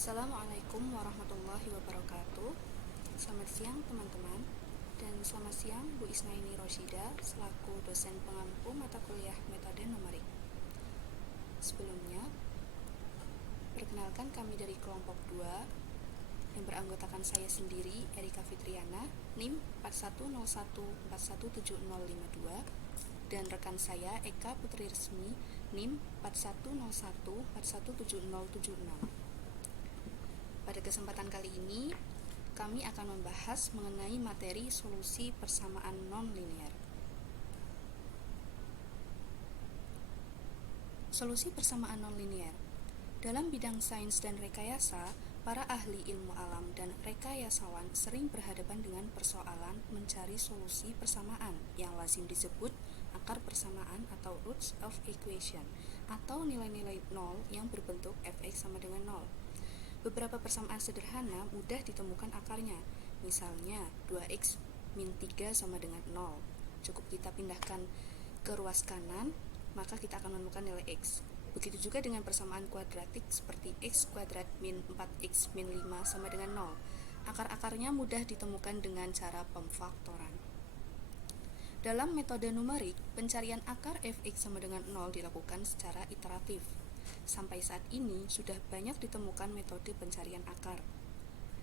Assalamualaikum warahmatullahi wabarakatuh. Selamat siang teman-teman, dan selamat siang Bu Isnaini Roshida selaku dosen pengampu mata kuliah metode numerik. Sebelumnya, perkenalkan kami dari kelompok 2 yang beranggotakan saya sendiri, Erika Fitriana, NIM 4101417052, dan rekan saya Eka Putri Resmi, NIM 4101417076. Pada kesempatan kali ini, kami akan membahas mengenai materi solusi persamaan non-linear. Solusi persamaan non-linear. Dalam bidang sains dan rekayasa, para ahli ilmu alam dan rekayasawan sering berhadapan dengan persoalan mencari solusi persamaan yang lazim disebut akar persamaan atau roots of equation, atau nilai-nilai nol yang berbentuk fx sama dengan 0. Beberapa persamaan sederhana mudah ditemukan akarnya, misalnya 2x min 3 sama dengan 0. Cukup kita pindahkan ke ruas kanan, maka kita akan menemukan nilai x. Begitu juga dengan persamaan kuadratik seperti x kuadrat min 4x min 5 sama dengan 0. Akar-akarnya mudah ditemukan dengan cara pemfaktoran. Dalam metode numerik, pencarian akar fx sama dengan 0 dilakukan secara iteratif. Sampai saat ini sudah banyak ditemukan metode pencarian akar.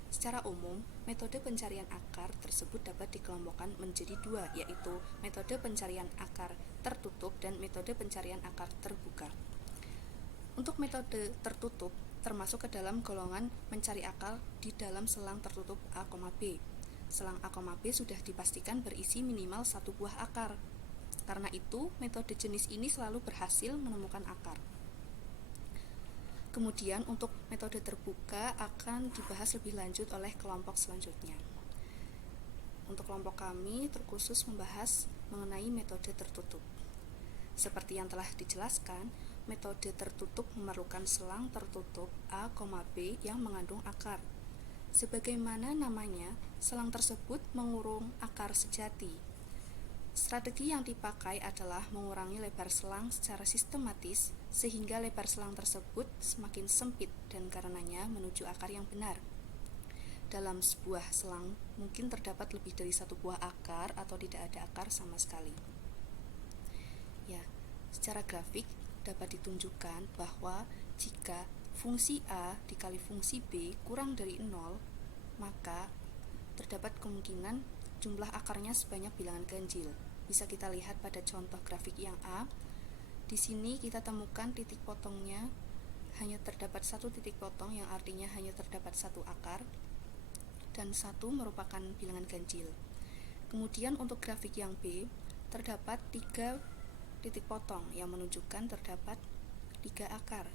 Secara umum, metode pencarian akar tersebut dapat dikelompokkan menjadi dua, yaitu metode pencarian akar tertutup dan metode pencarian akar terbuka. Untuk metode tertutup termasuk ke dalam golongan mencari akar di dalam selang tertutup A, B. Selang A, B sudah dipastikan berisi minimal satu buah akar. Karena itu, metode jenis ini selalu berhasil menemukan akar. Kemudian untuk metode terbuka akan dibahas lebih lanjut oleh kelompok selanjutnya. Untuk kelompok kami terkhusus membahas mengenai metode tertutup. Seperti yang telah dijelaskan, metode tertutup memerlukan selang tertutup A, B yang mengandung akar. Sebagaimana namanya, selang tersebut mengurung akar sejati. Strategi yang dipakai adalah mengurangi lebar selang secara sistematis sehingga lebar selang tersebut semakin sempit dan karenanya menuju akar yang benar. Dalam sebuah selang mungkin terdapat lebih dari satu buah akar atau tidak ada akar sama sekali. Ya, secara grafik dapat ditunjukkan bahwa jika fungsi A dikali fungsi B kurang dari 0, maka terdapat kemungkinan jumlah akarnya sebanyak bilangan ganjil. Bisa kita lihat pada contoh grafik yang A. Di sini kita temukan titik potongnya hanya terdapat satu titik potong, yang artinya hanya terdapat satu akar, dan satu merupakan bilangan ganjil. Kemudian untuk grafik yang B, terdapat 3 titik potong yang menunjukkan terdapat 3 akar.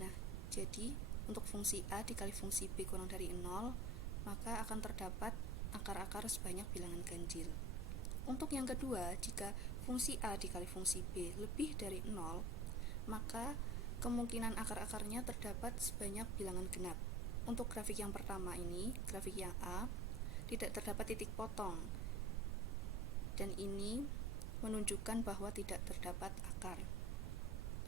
Nah, jadi untuk fungsi A dikali fungsi B kurang dari 0, maka akan terdapat akar-akar sebanyak bilangan ganjil. Untuk yang kedua, jika fungsi A dikali fungsi B lebih dari 0, maka kemungkinan akar-akarnya terdapat sebanyak bilangan genap. Untuk grafik yang pertama ini, grafik yang A, tidak terdapat titik potong, dan ini menunjukkan bahwa tidak terdapat akar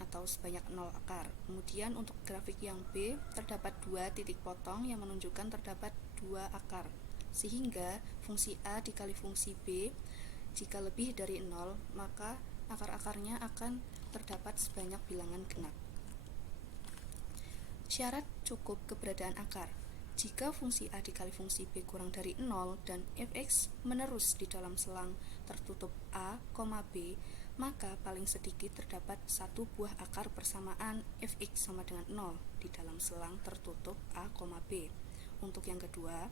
atau sebanyak 0 akar. Kemudian untuk grafik yang B, terdapat 2 titik potong yang menunjukkan terdapat 2 akar, sehingga fungsi A dikali fungsi B jika lebih dari 0, maka akar-akarnya akan terdapat sebanyak bilangan genap. Syarat cukup keberadaan akar. Jika fungsi A dikali fungsi B kurang dari 0 dan fx menerus di dalam selang tertutup A, B, maka paling sedikit terdapat satu buah akar persamaan fx sama dengan 0 di dalam selang tertutup A, B. Untuk yang kedua,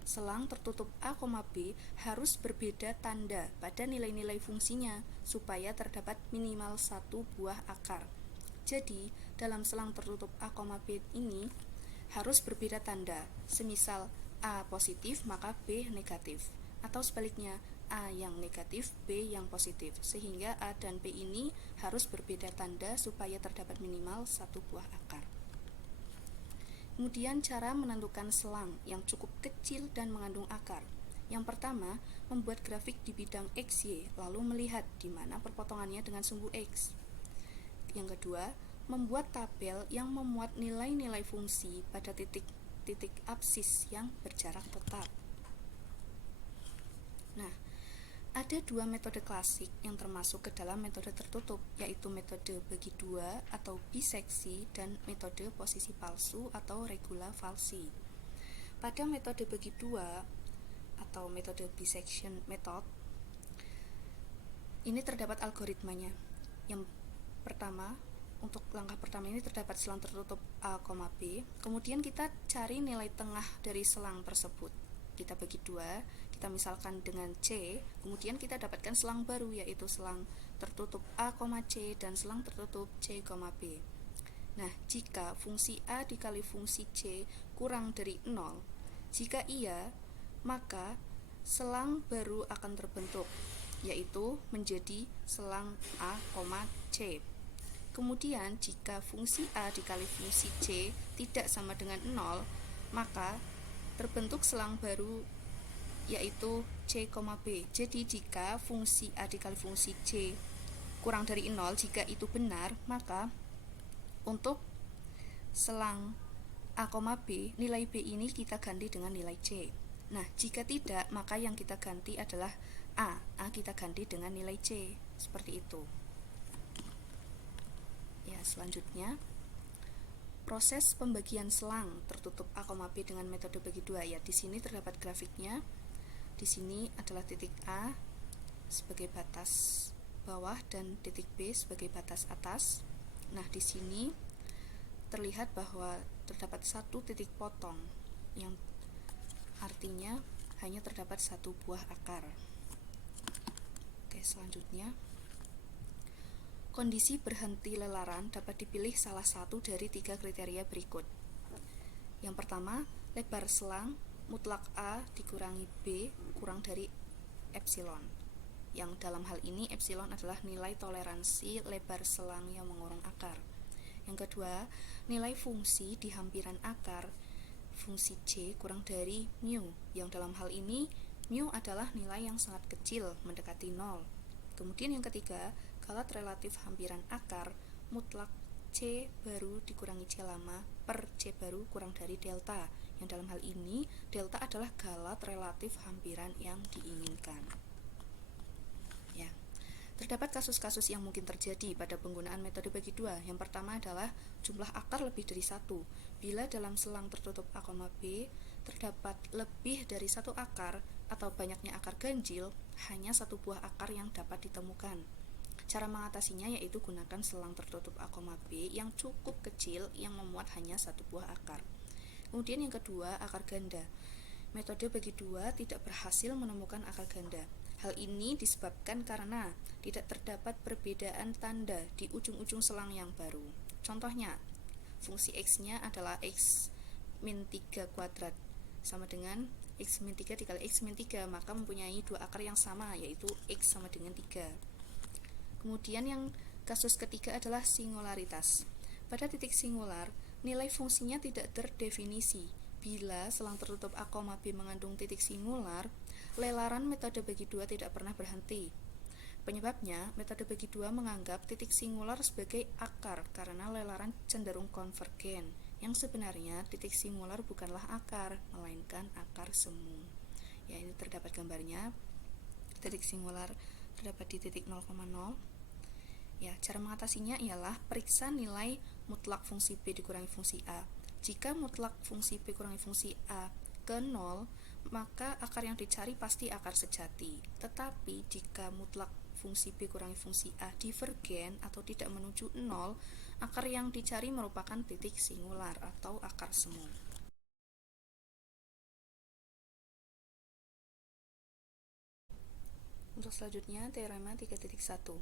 selang tertutup A, B harus berbeda tanda pada nilai-nilai fungsinya supaya terdapat minimal satu buah akar. Jadi, dalam selang tertutup A, B ini harus berbeda tanda. Semisal A positif maka B negatif, atau sebaliknya A yang negatif, B yang positif, sehingga A dan B ini harus berbeda tanda supaya terdapat minimal satu buah akar. Kemudian cara menentukan selang yang cukup kecil dan mengandung akar. Yang pertama, membuat grafik di bidang XY, lalu melihat di mana perpotongannya dengan sumbu X. Yang kedua, membuat tabel yang memuat nilai-nilai fungsi pada titik absis yang berjarak tetap. Nah, ada dua metode klasik yang termasuk ke dalam metode tertutup, yaitu metode bagi dua atau biseksi dan metode posisi palsu atau regula falsi. Pada metode bagi dua atau metode bisection method, ini terdapat algoritmanya. Yang pertama, untuk langkah pertama ini terdapat selang tertutup A, B. Kemudian kita cari nilai tengah dari selang tersebut. Kita bagi dua, kita misalkan dengan C, kemudian kita dapatkan selang baru, yaitu selang tertutup A, C dan selang tertutup C, B. Nah, jika fungsi A dikali fungsi C kurang dari 0, jika iya, maka selang baru akan terbentuk, yaitu menjadi selang A, C. Kemudian jika fungsi A dikali fungsi C tidak sama dengan 0, maka terbentuk selang baru, yaitu C, B. Jadi jika fungsi A dikali fungsi C kurang dari 0, jika itu benar, maka untuk selang A, B, nilai B ini kita ganti dengan nilai C. Nah, jika tidak, maka yang kita ganti adalah A kita ganti dengan nilai C, seperti itu. Ya, selanjutnya proses pembagian selang tertutup A, B dengan metode bagi dua. Ya, di sini terdapat grafiknya. Di sini adalah titik A sebagai batas bawah dan titik B sebagai batas atas. Nah, di sini terlihat bahwa terdapat satu titik potong yang artinya hanya terdapat satu buah akar. Oke, selanjutnya kondisi berhenti lelaran dapat dipilih salah satu dari 3 kriteria berikut. Yang pertama, lebar selang mutlak A dikurangi B kurang dari epsilon, yang dalam hal ini epsilon adalah nilai toleransi lebar selang yang mengurung akar. Yang kedua, nilai fungsi di hampiran akar fungsi C kurang dari mu, yang dalam hal ini mu adalah nilai yang sangat kecil, mendekati 0. Kemudian yang ketiga, galat relatif hampiran akar mutlak C baru dikurangi C lama per C baru kurang dari delta, yang dalam hal ini delta adalah galat relatif hampiran yang diinginkan. Ya. Terdapat kasus-kasus yang mungkin terjadi pada penggunaan metode bagi dua. Yang pertama adalah jumlah akar lebih dari satu. Bila dalam selang tertutup A, B terdapat lebih dari satu akar atau banyaknya akar ganjil, hanya satu buah akar yang dapat ditemukan. Cara mengatasinya yaitu gunakan selang tertutup A, B yang cukup kecil yang memuat hanya satu buah akar. Kemudian yang kedua, akar ganda. Metode bagi dua tidak berhasil menemukan akar ganda. Hal ini disebabkan karena tidak terdapat perbedaan tanda di ujung-ujung selang yang baru. Contohnya, fungsi X-nya adalah X min 3 kuadrat sama dengan X min 3 dikali X min 3, maka mempunyai dua akar yang sama, yaitu X sama dengan 3. Kemudian yang kasus ketiga adalah singularitas. Pada titik singular, nilai fungsinya tidak terdefinisi. Bila selang tertutup A, B mengandung titik singular, lelaran metode bagi dua tidak pernah berhenti. Penyebabnya, metode bagi dua menganggap titik singular sebagai akar karena lelaran cenderung konvergen, yang sebenarnya titik singular bukanlah akar, melainkan akar semu. Ya, ini terdapat gambarnya. Titik singular terdapat di titik 0,0. Ya, cara mengatasinya ialah periksa nilai mutlak fungsi B dikurangi fungsi A. Jika mutlak fungsi B kurangi fungsi A ke 0, maka akar yang dicari pasti akar sejati. Tetapi jika mutlak fungsi B kurangi fungsi A divergen atau tidak menuju 0, akar yang dicari merupakan titik singular atau akar semu. Untuk selanjutnya, teorema 3.1.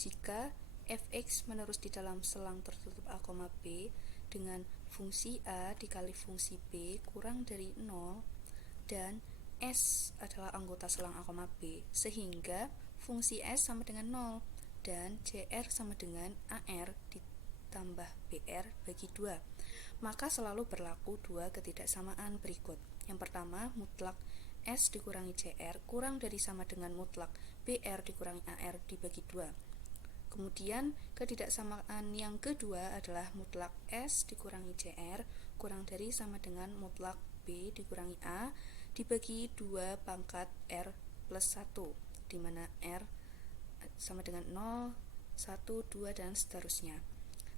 Jika fx menerus di dalam selang tertutup A, B dengan fungsi A dikali fungsi B kurang dari 0 dan S adalah anggota selang A, B, sehingga fungsi S sama dengan 0 dan CR sama dengan AR ditambah BR bagi 2, maka selalu berlaku dua ketidaksamaan berikut. Yang pertama, mutlak S dikurangi CR kurang dari sama dengan mutlak BR dikurangi AR dibagi 2. Kemudian ketidaksamaan yang kedua adalah mutlak S dikurangi CR kurang dari sama dengan mutlak B dikurangi A dibagi 2 pangkat R plus 1, di mana R sama dengan 0, 1, 2, dan seterusnya.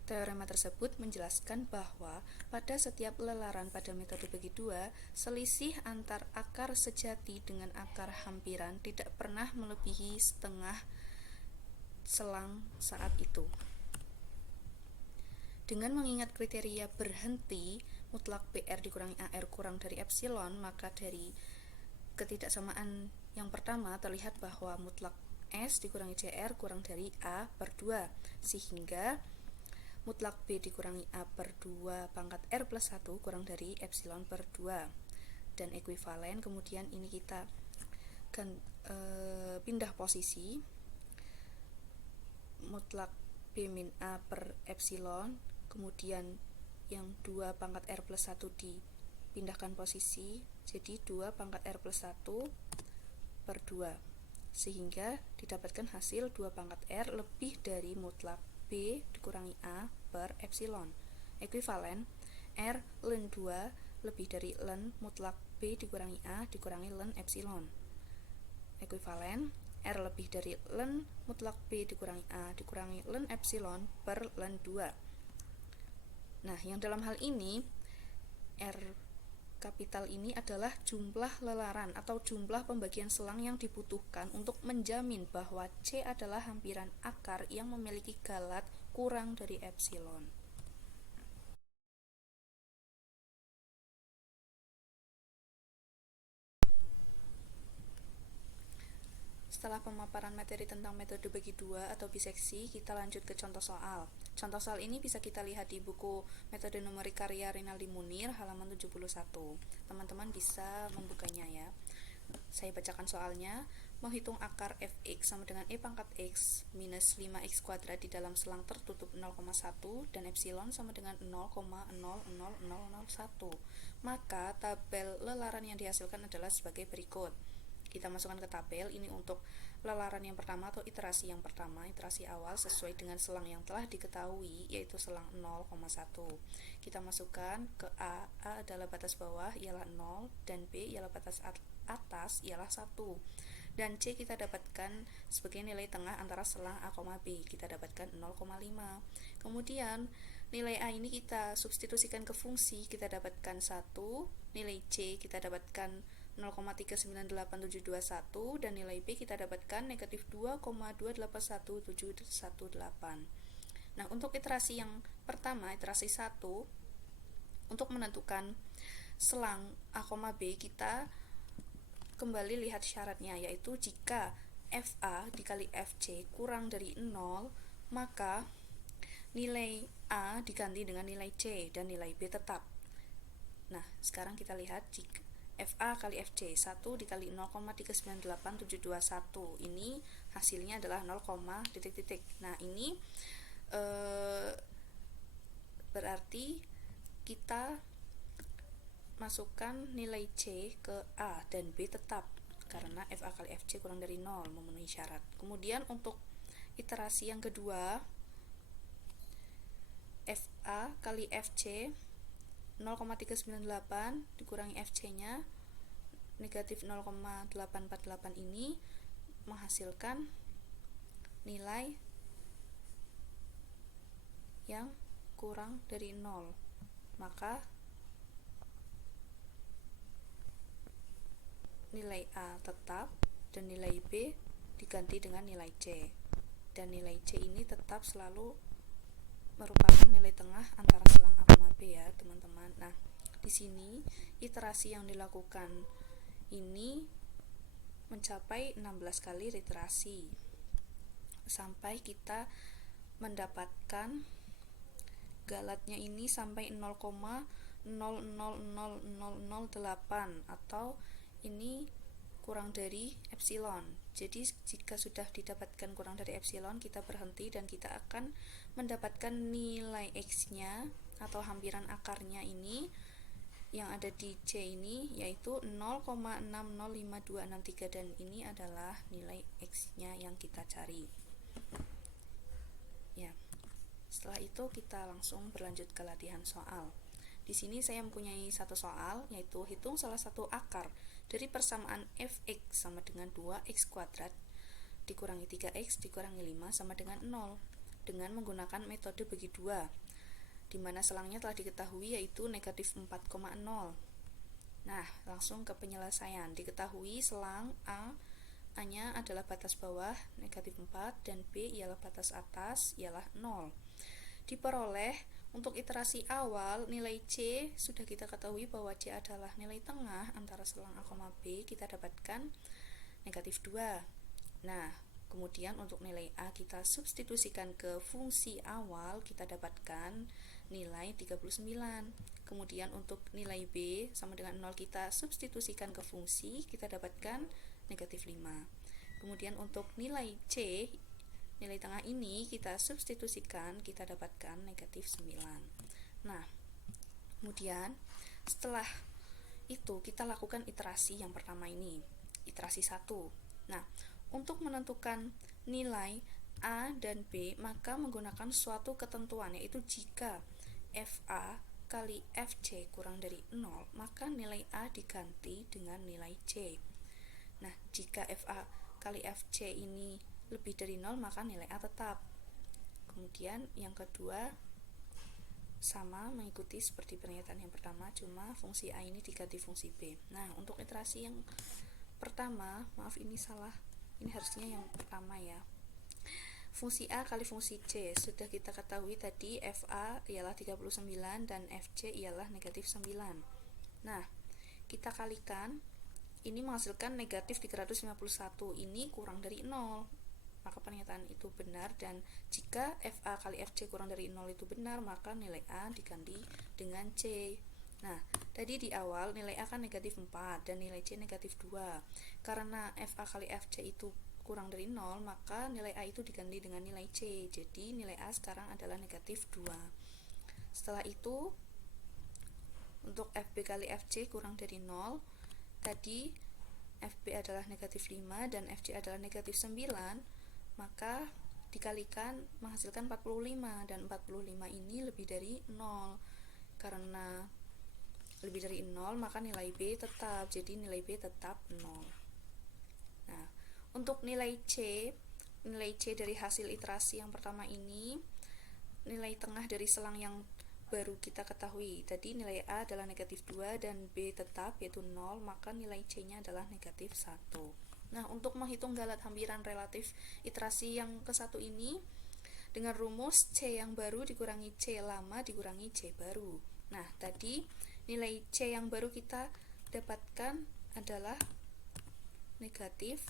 Teorema tersebut menjelaskan bahwa pada setiap lelaran pada metode bagi dua, selisih antar akar sejati dengan akar hampiran tidak pernah melebihi setengah selang saat itu. Dengan mengingat kriteria berhenti mutlak BR dikurangi AR kurang dari epsilon, maka dari ketidaksamaan yang pertama terlihat bahwa mutlak S dikurangi CR kurang dari A per 2, sehingga mutlak B dikurangi A per 2 pangkat R plus 1 kurang dari epsilon per 2, dan ekuivalen. Kemudian ini kita pindah posisi, mutlak B min A per epsilon, kemudian yang 2 pangkat R plus 1 dipindahkan posisi, jadi 2 pangkat R plus 1 per 2, sehingga didapatkan hasil 2 pangkat R lebih dari mutlak B dikurangi A per epsilon. Ekuivalen, R ln 2 lebih dari ln mutlak B dikurangi A dikurangi ln epsilon. Ekuivalen, R lebih dari ln mutlak B dikurangi A dikurangi ln epsilon per ln 2. Nah, yang dalam hal ini R kapital ini adalah jumlah lelaran atau jumlah pembagian selang yang dibutuhkan untuk menjamin bahwa C adalah hampiran akar yang memiliki galat kurang dari epsilon. Setelah pemaparan materi tentang metode bagi dua atau biseksi, kita lanjut ke contoh soal. Contoh soal ini bisa kita lihat di buku Metode Numerik karya Rinaldi Munir halaman 71. Teman-teman bisa membukanya ya. Saya bacakan soalnya. Menghitung akar fx sama dengan e pangkat x minus 5x kuadrat di dalam selang tertutup 0,1 dan epsilon sama dengan 0,00001. Maka tabel lelaran yang dihasilkan adalah sebagai berikut. Kita masukkan ke tabel ini untuk lelaran yang pertama atau iterasi yang pertama, iterasi awal sesuai dengan selang yang telah diketahui, yaitu selang 0,1. Kita masukkan ke A adalah batas bawah ialah 0, dan B ialah batas atas ialah 1. Dan C kita dapatkan sebagai nilai tengah antara selang A, B, kita dapatkan 0,5. Kemudian nilai A ini kita substitusikan ke fungsi, kita dapatkan 1, nilai C kita dapatkan 0,39871, dan nilai B kita dapatkan negatif 2,281718. Nah, untuk iterasi yang pertama, iterasi 1, untuk menentukan selang A, B, kita kembali lihat syaratnya, yaitu jika FA dikali FC kurang dari 0, maka nilai A diganti dengan nilai C dan nilai B tetap. Nah, sekarang kita lihat jika FA kali FC 1 dikali 0,39871, ini hasilnya adalah 0, titik-titik. Nah, ini berarti kita masukkan nilai C ke A dan B tetap karena FA kali FC kurang dari 0 memenuhi syarat. Kemudian untuk iterasi yang kedua, FA kali FC 0,398 dikurangi FC-nya negatif 0,848, ini menghasilkan nilai yang kurang dari 0. Maka nilai A tetap dan nilai B diganti dengan nilai C. Dan nilai C ini tetap selalu merupakan nilai tengah antara selang A, B ya, teman-teman. Nah, di sini iterasi yang dilakukan ini mencapai 16 kali iterasi sampai kita mendapatkan galatnya ini sampai 0,000008 atau ini kurang dari epsilon. Jadi jika sudah didapatkan kurang dari epsilon, kita berhenti dan kita akan mendapatkan nilai X-nya atau hampiran akarnya ini yang ada di C ini, yaitu 0,605263, dan ini adalah nilai X-nya yang kita cari. Ya. Setelah itu kita langsung berlanjut ke latihan soal. Di sini saya mempunyai satu soal, yaitu hitung salah satu akar dari persamaan fx sama dengan 2x kuadrat dikurangi 3x dikurangi 5 sama dengan 0 dengan menggunakan metode bagi dua, di mana selangnya telah diketahui yaitu negatif 4,0. Nah, langsung ke penyelesaian. Diketahui selang A-nya adalah batas bawah negatif 4 dan B ialah batas atas ialah 0. Diperoleh untuk iterasi awal nilai C sudah kita ketahui bahwa C adalah nilai tengah antara selang A, B, kita dapatkan negatif 2. Nah, kemudian untuk nilai A kita substitusikan ke fungsi awal, kita dapatkan nilai 39. Kemudian untuk nilai B sama dengan 0 kita substitusikan ke fungsi, kita dapatkan negatif 5. Kemudian untuk nilai C, nilai tengah ini kita substitusikan, kita dapatkan negatif 9. Nah, kemudian setelah itu kita lakukan iterasi yang pertama ini, iterasi 1. Nah, untuk menentukan nilai A dan B, maka menggunakan suatu ketentuan, yaitu jika FA kali FC kurang dari 0, maka nilai A diganti dengan nilai C. Nah, jika FA kali FC ini lebih dari 0, maka nilai A tetap. Kemudian yang kedua sama mengikuti seperti pernyataan yang pertama, cuma fungsi A ini diganti fungsi B. Nah, untuk iterasi yang pertama, maaf ini salah, ini harusnya yang pertama ya. Fungsi A kali fungsi C sudah kita ketahui tadi, FA ialah 39 dan FC ialah negatif 9. Nah, kita kalikan, ini menghasilkan negatif 351, ini kurang dari 0, maka pernyataan itu benar. Dan jika FA kali FC kurang dari 0 itu benar, maka nilai A diganti dengan C. Nah, tadi di awal nilai A kan negatif 4 dan nilai C negatif 2. Karena FA kali FC itu kurang dari 0, maka nilai A itu diganti dengan nilai C. Jadi nilai A sekarang adalah negatif 2. Setelah itu, untuk FB kali FC kurang dari 0, tadi FB adalah negatif 5 dan FC adalah negatif 9, maka dikalikan menghasilkan 45, dan 45 ini lebih dari 0. Karena lebih dari 0, maka nilai B tetap, jadi nilai B tetap 0. Nah, untuk nilai C dari hasil iterasi yang pertama ini, nilai tengah dari selang yang baru kita ketahui. Tadi nilai A adalah negatif 2 dan B tetap yaitu 0, maka nilai C-nya adalah negatif 1. Nah, untuk menghitung galat hampiran relatif iterasi yang ke-1 ini, dengan rumus C yang baru dikurangi C lama dikurangi C baru. Nah, tadi nilai C yang baru kita dapatkan adalah negatif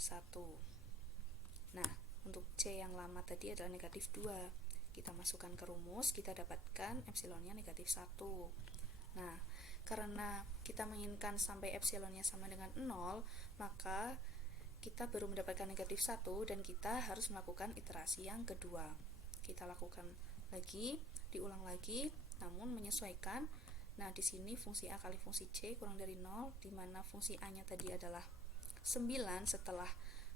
1. Nah, untuk C yang lama tadi adalah negatif 2. Kita masukkan ke rumus, kita dapatkan epsilonnya negatif 1. Nah, karena kita menginginkan sampai epsilonnya sama dengan 0, maka kita baru mendapatkan negatif 1 dan kita harus melakukan iterasi yang kedua. Kita lakukan lagi, diulang lagi, namun menyesuaikan. Nah, di sini fungsi A kali fungsi C kurang dari 0, di mana fungsi A-nya tadi adalah 9, setelah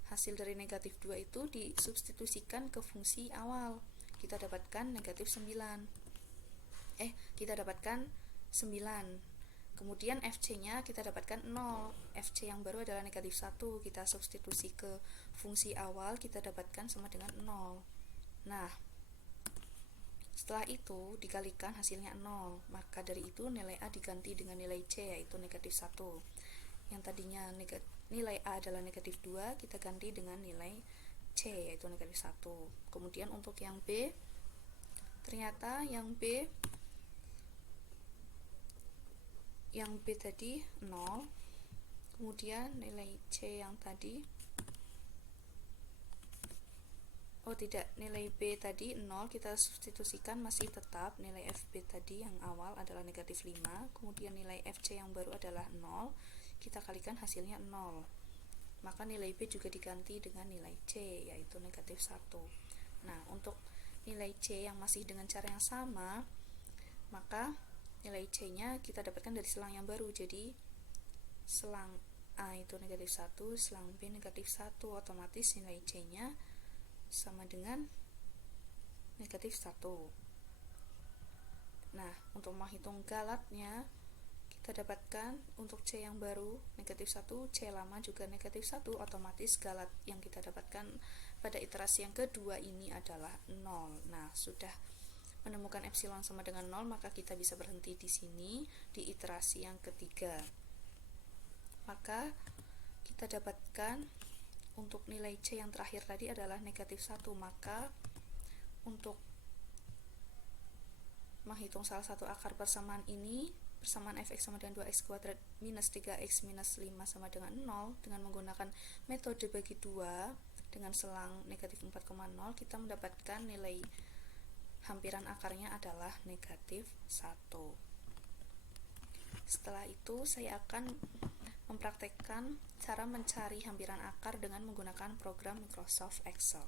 hasil dari negatif 2 itu disubstitusikan ke fungsi awal. Kita dapatkan negatif 9. Kita dapatkan 9. Kemudian FC-nya kita dapatkan 0. FC yang baru adalah negatif 1. Kita substitusi ke fungsi awal, kita dapatkan sama dengan 0. Nah, setelah itu dikalikan hasilnya 0. Maka dari itu nilai A diganti dengan nilai C yaitu negatif 1. Yang tadinya nilai A adalah negatif 2, kita ganti dengan nilai C yaitu negatif 1. Kemudian untuk yang B, ternyata yang B tadi 0. Kemudian nilai C yang tadi nilai B tadi 0, kita substitusikan masih tetap nilai FB tadi yang awal adalah negatif 5, kemudian nilai FC yang baru adalah 0, kita kalikan hasilnya 0. Maka nilai B juga diganti dengan nilai C yaitu negatif 1. Nah, untuk nilai C yang masih dengan cara yang sama, maka nilai C-nya kita dapatkan dari selang yang baru. Jadi selang A itu negatif 1, selang B negatif 1, otomatis nilai C-nya sama dengan negatif 1. Nah, untuk menghitung galatnya, kita dapatkan untuk C yang baru negatif 1, C lama juga negatif 1, otomatis galat yang kita dapatkan pada iterasi yang kedua ini adalah 0. Nah, sudah menemukan epsilon sama dengan 0, maka kita bisa berhenti di sini di iterasi yang ketiga. Maka kita dapatkan untuk nilai C yang terakhir tadi adalah negatif 1, maka untuk menghitung salah satu akar persamaan ini, persamaan fx sama dengan 2x kuadrat minus 3x minus 5 sama dengan 0, dengan menggunakan metode bagi 2 dengan selang negatif 4,0, kita mendapatkan nilai hampiran akarnya adalah negatif 1. Setelah itu saya akan mempraktekkan cara mencari hampiran akar dengan menggunakan program Microsoft Excel.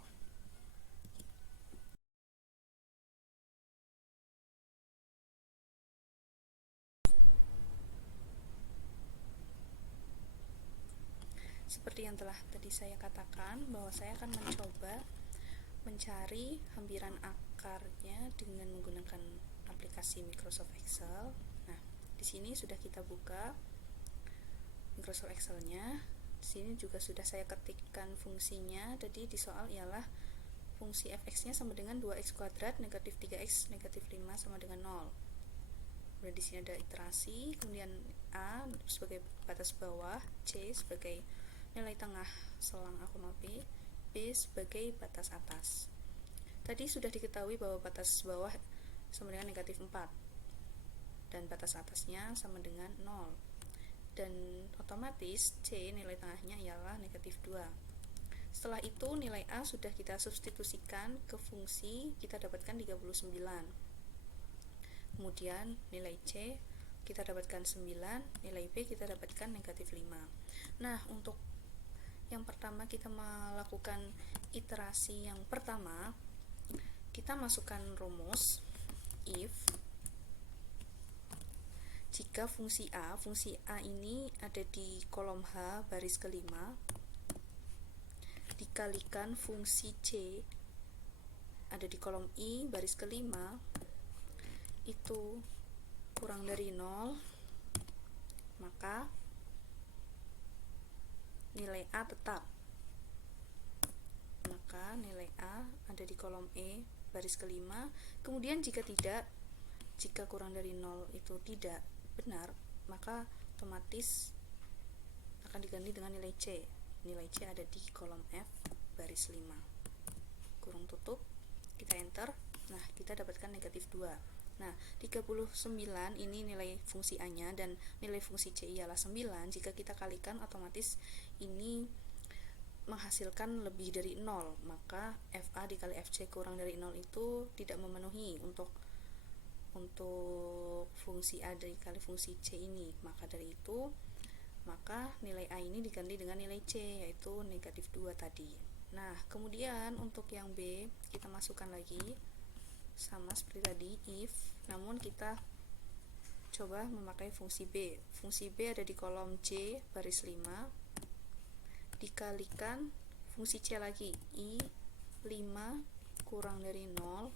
Seperti yang telah tadi saya katakan, bahwa saya akan mencoba mencari hampiran akarnya dengan menggunakan aplikasi Microsoft Excel. Nah, di sini sudah kita buka Microsoft Excel-nya. Di sini juga sudah saya ketikkan fungsinya. Jadi di soal ialah fungsi fx-nya sama dengan 2x kuadrat negatif 3x negatif 5 sama dengan 0. Kemudian di sini ada iterasi, kemudian A sebagai batas bawah, C sebagai nilai tengah selang akuma B sebagai batas atas. Tadi sudah diketahui bahwa batas bawah sama dengan negatif 4 dan batas atasnya sama dengan 0, dan otomatis C nilai tengahnya ialah negatif 2. Setelah itu nilai A sudah kita substitusikan ke fungsi, kita dapatkan 39. Kemudian nilai C kita dapatkan 9, nilai B kita dapatkan negatif 5. Nah, untuk yang pertama kita melakukan iterasi yang pertama, kita masukkan rumus if jika fungsi A ini ada di kolom H baris kelima dikalikan fungsi C ada di kolom I baris kelima itu kurang dari 0, maka nilai A tetap. Maka nilai A ada di kolom E baris kelima. Kemudian jika kurang dari 0 itu tidak benar, maka otomatis akan diganti dengan nilai C. Nilai C ada di kolom F baris 5. Kurung tutup, kita enter. Nah, kita dapatkan negatif 2. Nah, 39 ini nilai fungsi A-nya dan nilai fungsi C ialah 9. Jika kita kalikan, otomatis ini menghasilkan lebih dari 0. Maka FA dikali FC kurang dari 0 itu tidak memenuhi untuk fungsi A dikali fungsi C ini. Maka dari itu, maka nilai A ini diganti dengan nilai C, yaitu negatif 2 tadi. Nah, kemudian untuk yang B, kita masukkan lagi sama seperti tadi, if, namun kita coba memakai fungsi B. Fungsi B ada di kolom C baris 5 dikalikan fungsi C lagi, I 5 kurang dari 0.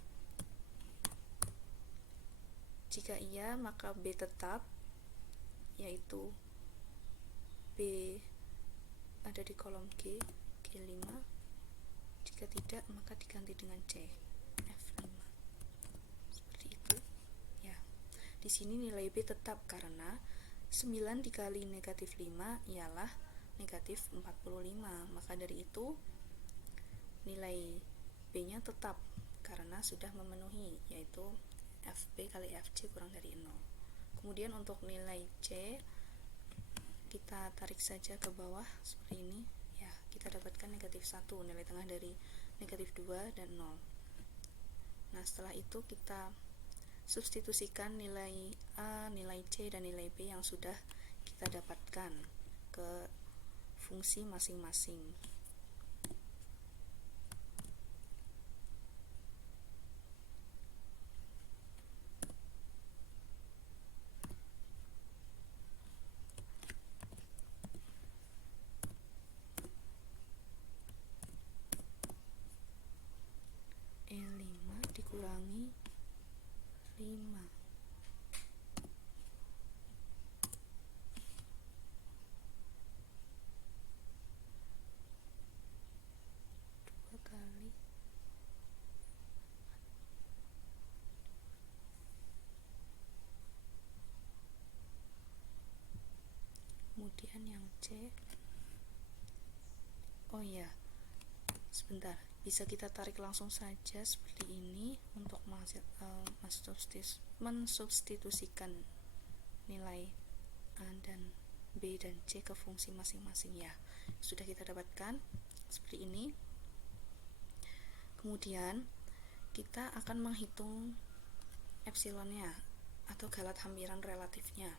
Jika iya, maka B tetap, yaitu B ada di kolom G 5. Jika tidak, maka diganti dengan C, F5. Seperti itu. Ya. Di sini nilai B tetap karena 9 dikali negatif 5 ialah negatif 45. Maka dari itu nilai B-nya tetap karena sudah memenuhi, yaitu FB kali FC kurang dari 0. Kemudian untuk nilai C kita tarik saja ke bawah seperti ini. Ya, kita dapatkan negatif 1, nilai tengah dari negatif 2 dan 0. Nah, setelah itu kita substitusikan nilai A, nilai C, dan nilai B yang sudah kita dapatkan ke fungsi masing-masing. E5 dikurangi 5 2 kali kemudian yang C. Oh ya, sebentar, bisa kita tarik langsung saja seperti ini untuk mensubstitusikan nilai A dan B dan C ke fungsi masing-masing. Ya, sudah kita dapatkan seperti ini. Kemudian kita akan menghitung epsilonnya atau galat hampiran relatifnya,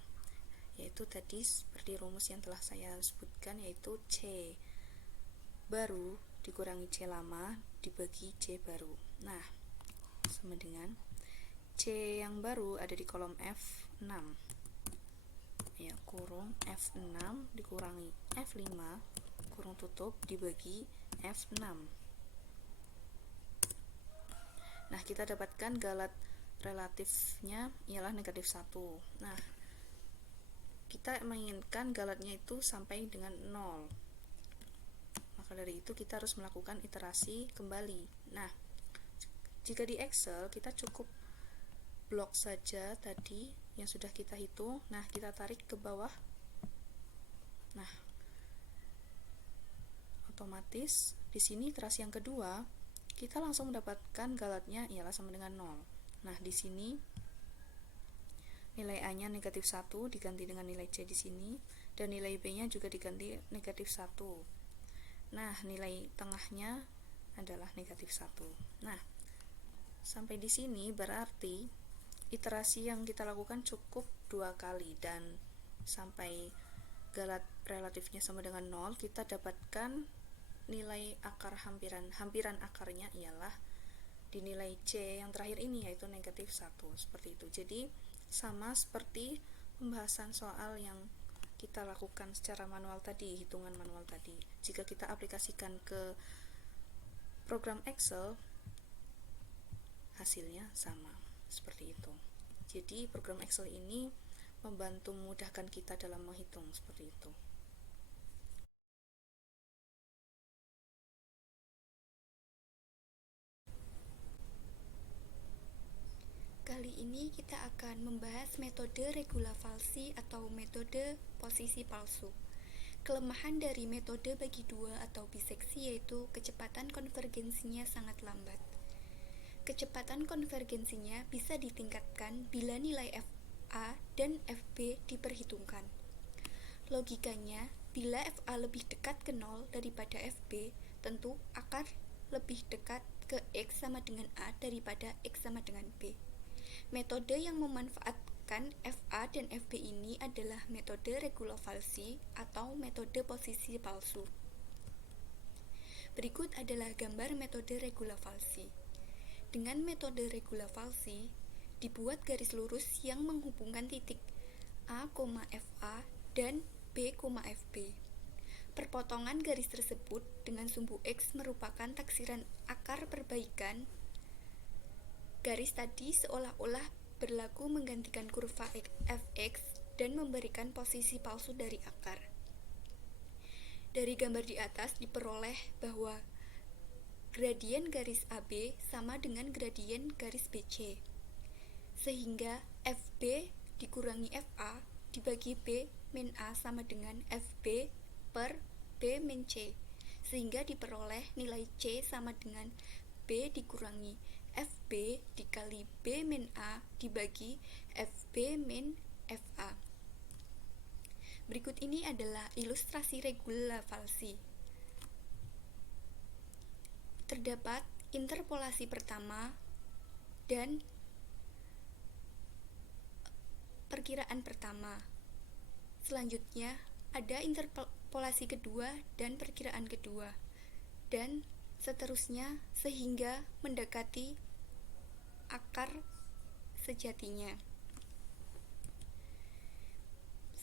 yaitu tadi seperti rumus yang telah saya sebutkan, yaitu C baru dikurangi C lama dibagi C baru. Nah, sama dengan C yang baru ada di kolom F6 ya, kurung F6 dikurangi F5 kurung tutup dibagi F6. Nah, kita dapatkan galat relatifnya ialah negatif 1. Nah, kita menginginkan galatnya itu sampai dengan 0. Maka dari itu kita harus melakukan iterasi kembali. Nah, jika di Excel kita cukup blok saja tadi yang sudah kita hitung. Nah, kita tarik ke bawah. Nah, otomatis di sini iterasi yang kedua kita langsung mendapatkan galatnya ialah sama dengan 0. Nah, di sini nilai A-nya negatif 1 diganti dengan nilai C di sini, dan nilai B-nya juga diganti negatif 1. Nah, nilai tengahnya adalah negatif 1. Nah, sampai di sini berarti iterasi yang kita lakukan cukup 2 kali, dan sampai galat relatifnya sama dengan 0, kita dapatkan nilai akar hampiran akarnya ialah di nilai C yang terakhir ini, yaitu negatif 1. Seperti itu. Jadi sama seperti pembahasan soal yang kita lakukan secara manual tadi, hitungan manual tadi. Jika kita aplikasikan ke program Excel, hasilnya sama. Seperti itu. Jadi program Excel ini membantu memudahkan kita dalam menghitung, seperti itu. Kali ini kita akan membahas metode regula falsi atau metode posisi palsu. Kelemahan dari metode bagi dua atau biseksi yaitu kecepatan konvergensinya sangat lambat. Kecepatan konvergensinya bisa ditingkatkan bila nilai FA dan FB diperhitungkan. Logikanya, bila FA lebih dekat ke 0 daripada FB, tentu akar lebih dekat ke X sama dengan A daripada X sama dengan B. Metode yang memanfaatkan FA dan FB ini adalah metode regula falsi atau metode posisi palsu. Berikut adalah gambar metode regula falsi. Dengan metode regula falsi, dibuat garis lurus yang menghubungkan titik A, FA dan B, FB. Perpotongan garis tersebut dengan sumbu X merupakan taksiran akar perbaikan. Garis tadi seolah-olah berlaku menggantikan kurva fx dan memberikan posisi palsu dari akar. Dari gambar di atas diperoleh bahwa gradien garis AB sama dengan gradien garis BC, sehingga FB dikurangi FA dibagi B min A sama dengan FB per B min C, sehingga diperoleh nilai C sama dengan B dikurangi FB dikali B min A dibagi FB min FA. Berikut ini adalah ilustrasi regula falsi. Terdapat interpolasi pertama dan perkiraan pertama. Selanjutnya ada interpolasi kedua dan perkiraan kedua, dan seterusnya sehingga mendekati akar sejatinya.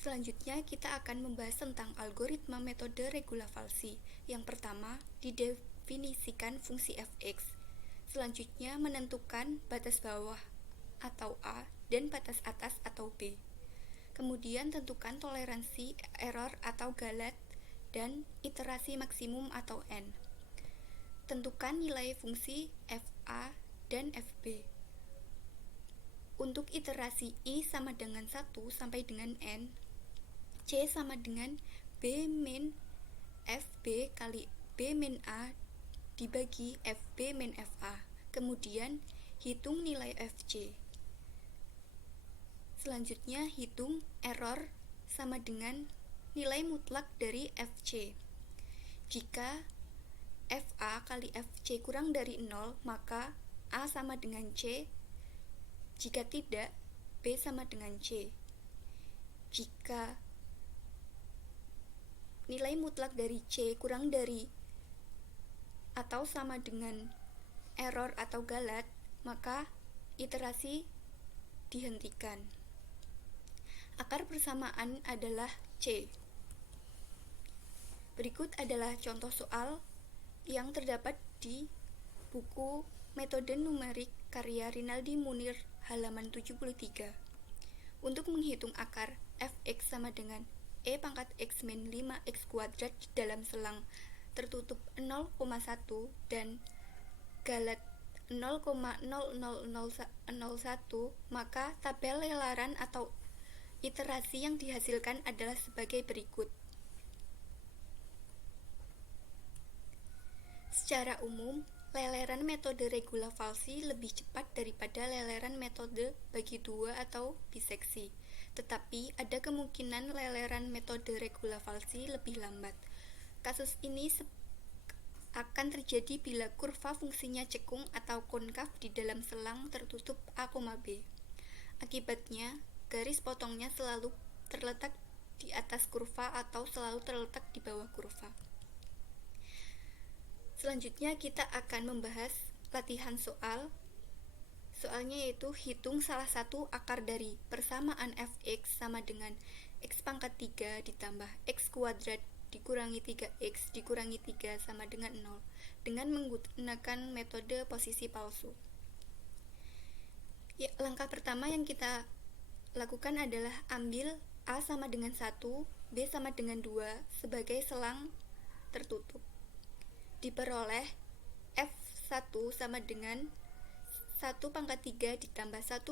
Selanjutnya kita akan membahas tentang algoritma metode regula falsi. Yang pertama, didefinisikan fungsi fx. Selanjutnya menentukan batas bawah atau A dan batas atas atau B. Kemudian tentukan toleransi error atau galat dan iterasi maksimum atau N. Tentukan nilai fungsi FA dan FB. Untuk iterasi I sama dengan 1 sampai dengan N, C sama dengan B min FB kali B min A dibagi FB min FA. Kemudian hitung nilai FC. Selanjutnya hitung error sama dengan nilai mutlak dari FC. Jika FA kali FC kurang dari 0, maka A sama dengan C. Jika tidak, B sama dengan C. Jika nilai mutlak dari C kurang dari atau sama dengan error atau galat, maka iterasi dihentikan. Akar persamaan adalah C. Berikut adalah contoh soal yang terdapat di buku Metode Numerik karya Rinaldi Munir halaman 73. Untuk menghitung akar fx sama dengan e pangkat x min 5x kuadrat dalam selang tertutup 0,1 dan galat 0,00001, maka tabel lelaran atau iterasi yang dihasilkan adalah sebagai berikut. Secara umum, leleran metode regula falsi lebih cepat daripada leleran metode bagi dua atau biseksi. Tetapi ada kemungkinan leleran metode regula falsi lebih lambat. Kasus ini akan terjadi bila kurva fungsinya cekung atau konkav di dalam selang tertutup A, B. Akibatnya, garis potongnya selalu terletak di atas kurva atau selalu terletak di bawah kurva. Selanjutnya kita akan membahas latihan soal. Soalnya yaitu hitung salah satu akar dari persamaan fx sama dengan x pangkat 3 ditambah x kuadrat dikurangi 3x dikurangi 3 sama dengan 0 dengan menggunakan metode posisi palsu. Ya, langkah pertama yang kita lakukan adalah ambil A sama dengan 1, B sama dengan 2 sebagai selang tertutup. Diperoleh F1 sama dengan 1 pangkat 3 ditambah 1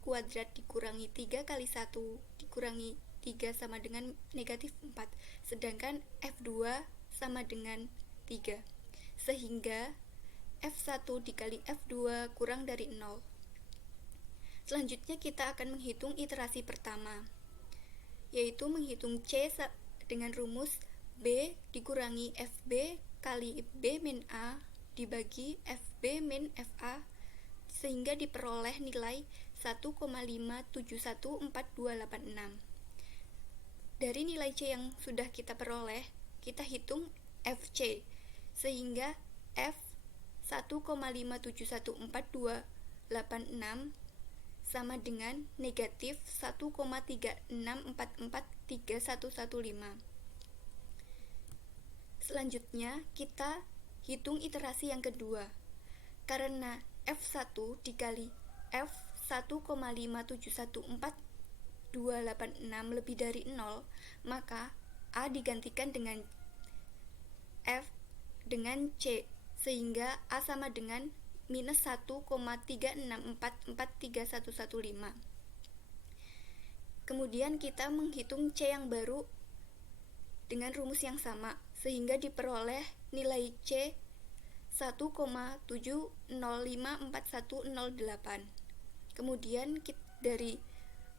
kuadrat dikurangi 3 kali 1 dikurangi 3 sama dengan negatif 4. Sedangkan F2 sama dengan 3. Sehingga F1 dikali F2 kurang dari 0. Selanjutnya kita akan menghitung iterasi pertama, yaitu menghitung C dengan rumus B dikurangi FB kali B min A dibagi FB min FA sehingga diperoleh nilai 1,5714286. Dari nilai C yang sudah kita peroleh, kita hitung FC sehingga F 1,5714286 sama dengan negatif 1,36443115. Selanjutnya kita hitung iterasi yang kedua. Karena F1 dikali F 1,5714286 lebih dari 0, maka A digantikan dengan F dengan C sehingga A sama dengan minus 1,36443115. Kemudian kita menghitung C yang baru dengan rumus yang sama sehingga diperoleh nilai C 1,70541008. Kemudian dari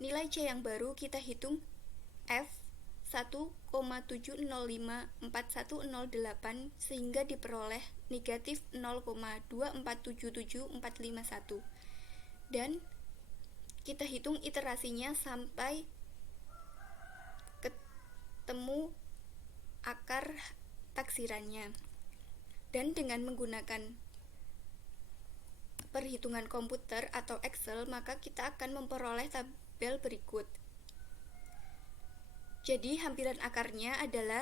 nilai C yang baru kita hitung F 1,70541008 sehingga diperoleh negatif 0,2477451. Dan kita hitung iterasinya sampai ketemu akar taksirannya. Dan dengan menggunakan perhitungan komputer atau Excel, maka kita akan memperoleh tabel berikut. Jadi hampiran akarnya adalah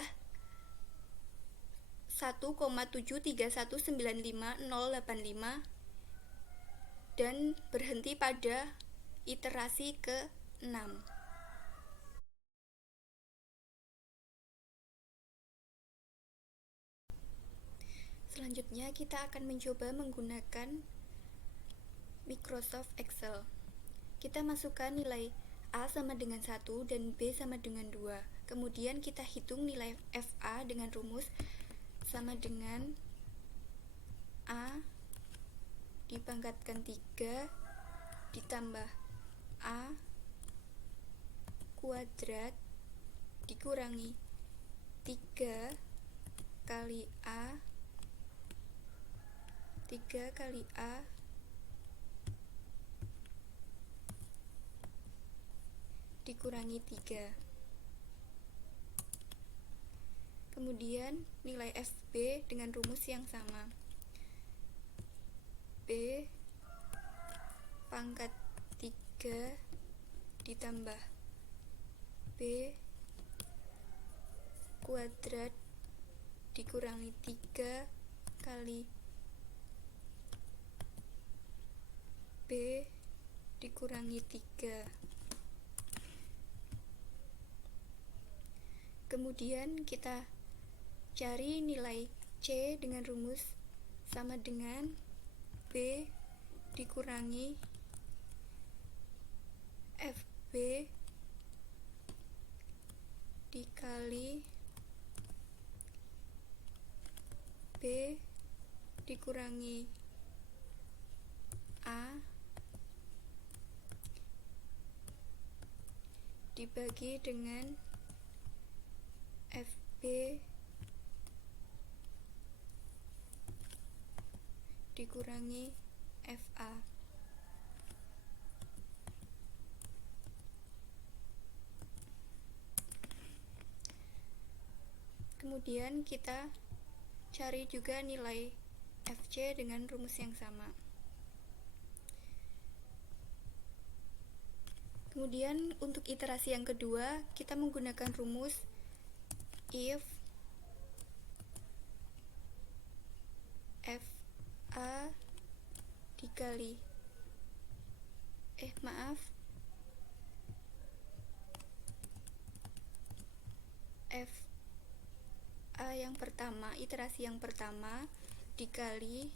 1,73195,085 dan berhenti pada iterasi ke-6. Selanjutnya kita akan mencoba menggunakan Microsoft Excel. Kita masukkan nilai A sama dengan 1 dan B sama dengan 2. Kemudian kita hitung nilai FA dengan rumus sama dengan A dipangkatkan 3 ditambah A kuadrat dikurangi 3 kali A 3 kali A dikurangi 3. Kemudian nilai FB dengan rumus yang sama. B pangkat 3 ditambah B kuadrat dikurangi 3 kali B dikurangi 3. Kemudian kita cari nilai C dengan rumus sama dengan B dikurangi FB dikali B dikurangi A dibagi dengan FB dikurangi FA. Kemudian kita cari juga nilai FC dengan rumus yang sama. Kemudian untuk iterasi yang kedua, kita menggunakan rumus if FA dikali FA yang pertama, iterasi yang pertama dikali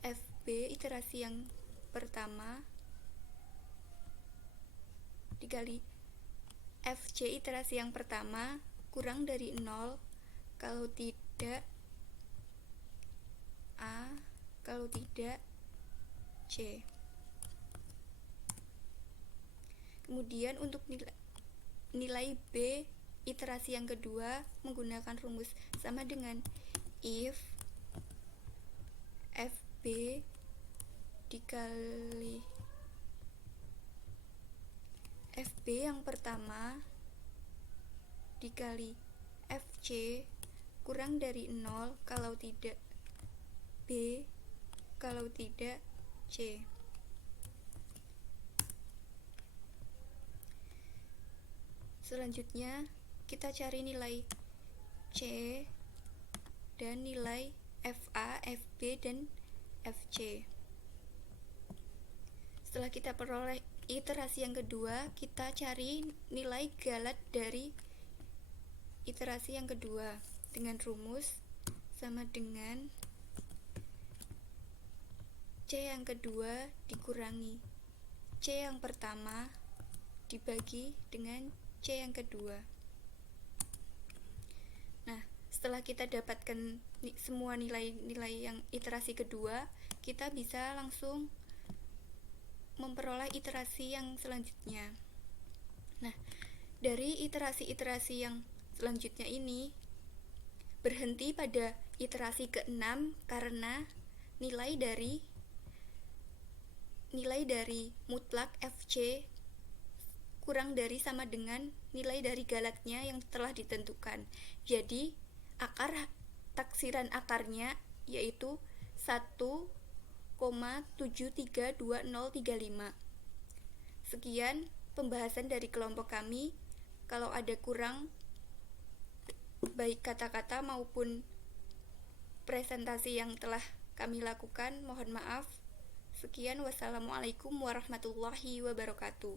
FB iterasi yang pertama dikali FC iterasi yang pertama kurang dari 0, kalau tidak A, kalau tidak C. Kemudian untuk nilai B iterasi yang kedua menggunakan rumus sama dengan if FB dikali FB yang pertama dikali FC kurang dari 0, kalau tidak B, kalau tidak C. Selanjutnya kita cari nilai C dan nilai FA, FB, dan FC. Setelah kita peroleh iterasi yang kedua, kita cari nilai galat dari iterasi yang kedua dengan rumus sama dengan C yang kedua dikurangi C yang pertama dibagi dengan C yang kedua. Nah, setelah kita dapatkan semua nilai-nilai yang iterasi kedua, kita bisa langsung memperoleh iterasi yang selanjutnya. Nah, dari iterasi-iterasi yang selanjutnya ini berhenti pada iterasi ke-6 karena nilai dari mutlak FC kurang dari sama dengan nilai dari galatnya yang telah ditentukan. Jadi, taksiran akarnya yaitu 1,732035. Sekian pembahasan dari kelompok kami. Kalau ada kurang baik kata-kata maupun presentasi yang telah kami lakukan, mohon maaf. Sekian, wassalamualaikum warahmatullahi wabarakatuh.